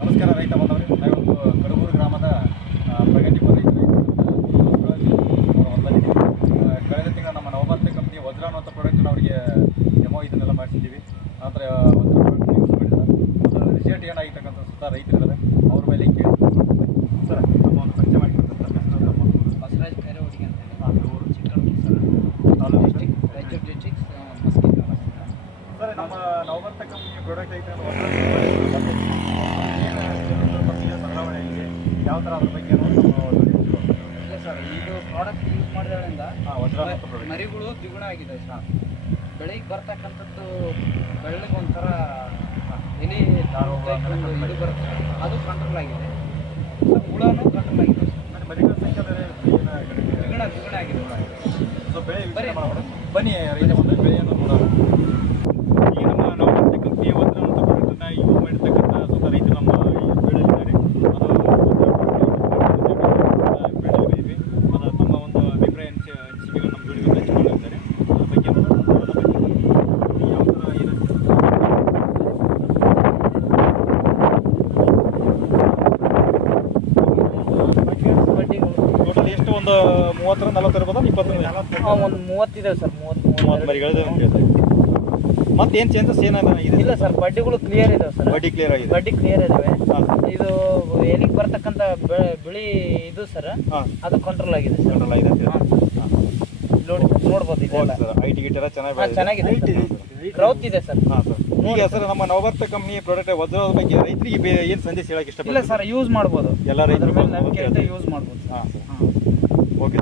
ನಮಸ್ಕಾರ ರೈತ ಬಂದವರೇ, ನಾವಿವತ್ತು ಕಡಗೂರು ಗ್ರಾಮದ ಪ್ರಗತಿಪರ ರೈತರು ಕಳೆದ ತಿಂಗಳು ನಮ್ಮ ನವಭಾರತ ಕಂಪ್ನಿ ವಜ್ರ ಅನ್ನುವಂಥ ಪ್ರಾಡಕ್ಟನ್ನು ಅವರಿಗೆ ಡೆಮೋ ಇದನ್ನೆಲ್ಲ ಮಾಡಿಸಿದ್ದೀವಿ. ನಂತರ ಒಂದು ಪ್ರಾಡಕ್ಟ್ ಯೂಸ್ ಮಾಡಿದ್ದಾರೆ. ಅದು ರಿಸಲ್ಟ್ ಏನಾಗಿರ್ತಕ್ಕಂಥ ಸುತ್ತ ರೈತರಿದ್ದಾರೆ, ಅವ್ರ ಮೇಲೆ ಕೇಳಿ ಸರ್ ನಮ್ಮ ಒಂದು ಪರಿಚಯ ಮಾಡಿಕೊಡ್ತಾರೆ. ಬಸವರಾಜ್ ಕೈರವಡಿಗೆ ಅಂತ ಹೇಳಿ Chikkamagaluru sir Raichur district sir ನಮ್ಮ ನವಭಾರತ ಕಂಪ್ನಿ ಪ್ರಾಡಕ್ಟ್ ಐತೆ ಬದಲಾವಣೆ ಇದೆ, ಯಾವ ಥರ ಅದ್ರ ಬಗ್ಗೆ ಇಲ್ಲ ಸರ್. ಇದು ಪ್ರಾಡಕ್ಟ್ ಯೂಸ್ ಮಾಡಿದ್ರಿಂದ ಮರಿಗಳು ದ್ವಿಗುಣ ಆಗಿದೆ ಸರ್. ಬೆಳಿಗ್ಗೆ ಬರ್ತಕ್ಕಂಥದ್ದು ಬೆಳ್ಳಗೆ ಒಂಥರ ಎಲೆ ಇದು ಬರುತ್ತೆ, ಅದು ಕಂಟ್ರೋಲ್ ಆಗಿದೆ. ಹುಳನೂ ಕಂಟ್ರೋಲ್ ಆಗಿದೆ ಸರ್. ಮರಿಗಳ ಸಂಖ್ಯೆ ದ್ವಿಗುಣ ಆಗಿದೆ. ಸೊ ಬೆಳೆ ಬನ್ನಿ ರೈತ ಬಂದ ಬೆಳೆಯನ್ನು ನೋಡೋಣ. ಈ ನಮ್ಮ ನವಭಾರತ ಕಂಪ್ನಿಯ ವಜ್ರ ಅಂತ ಪ್ರಾಡಕ್ಟನ್ನು ಯೂಸ್ ಮಾಡಿರ್ತಕ್ಕಂಥ ಸ್ವಲ್ಪ ರೈತರು ನಮ್ಮ ಬೆಳೆಯಲ್ಲಿದ್ದಾರೆ. ಅದು ಬೆಳೆಯಿದ್ವಿ, ಅದು ತಮ್ಮ ಒಂದು ಅಭಿಪ್ರಾಯ ಅನಿಸಿಕೆಗಳು ನಮ್ಮ ಬೆಳೆಗೆ ಹಂಚಿಕೊಂಡಿದ್ದಾರೆ. ಅದ್ರ ಬಗ್ಗೆ ಯಾವ ಥರ ಇರುತ್ತೆ ಟೋಟಲ್ ಎಷ್ಟು ಒಂದು 30-40 ಇರ್ಬೋದಾ? 20 ಒಂದು 30 ಇದೆ ಸರ್. 30 ಮರಿಗಳಿದೆ ಅಂತ ಹೇಳ್ತಾರೆ. ಮತ್ತೇನು ಚೇಂಜಸ್ ಏನಾದ ಇದೆ? ಇಲ್ಲ ಸರ್, ಬಡ್ಡಿಗಳು ಕ್ಲಿಯರ್ ಇದಾವೆ ಸರ್. ಬಡ್ಡಿ ಕ್ಲಿಯರ್ ಆಗಿದೆ. ಬಡ್ಡಿ ಕ್ಲಿಯರ್ ಇದಾವೆ. ಇದು ಎಲಿಗೆ ಬರ್ತಕ್ಕಂಥ ಬಿಳಿ ಇದು ಸರ್, ಅದು ಕಂಟ್ರೋಲ್ ಆಗಿದೆ ಸರ್. ಕಂಟ್ರೋಲ್ ಆಗಿದೆ ಅಂತ ನೋಡ್ಬೋದು. ಇದೆಲ್ಲ ಸರ್ ಐಟಿ ಗಿಟ್ ಎಲ್ಲ ಚೆನ್ನಾಗಿದೆ, ಗ್ರೌತ್ ಇದೆ ಸರ್. ಹಾಂ ಸರ್. ಈಗ ಸರ್ ನಮ್ಮ ನವಭಾರತ ಕಂಪ್ನಿ ಪ್ರಾಡಕ್ಟ್ ವಜ್ರದ ಬಗ್ಗೆ ರೈತರಿಗೆ ಏನು ಸಂದೇಶ ಹೇಳಕ್ಕೆ ಇಲ್ಲ ಇಷ್ಟಪಡ್ತೀವಿ? ಸರ್, ಯೂಸ್ ಮಾಡ್ಬೋದು. ಎಲ್ಲ ರೈತರು ಯೂಸ್ ಮಾಡ್ಬೋದು. ಹಾಂ ಸರ್. ಓಕೆ.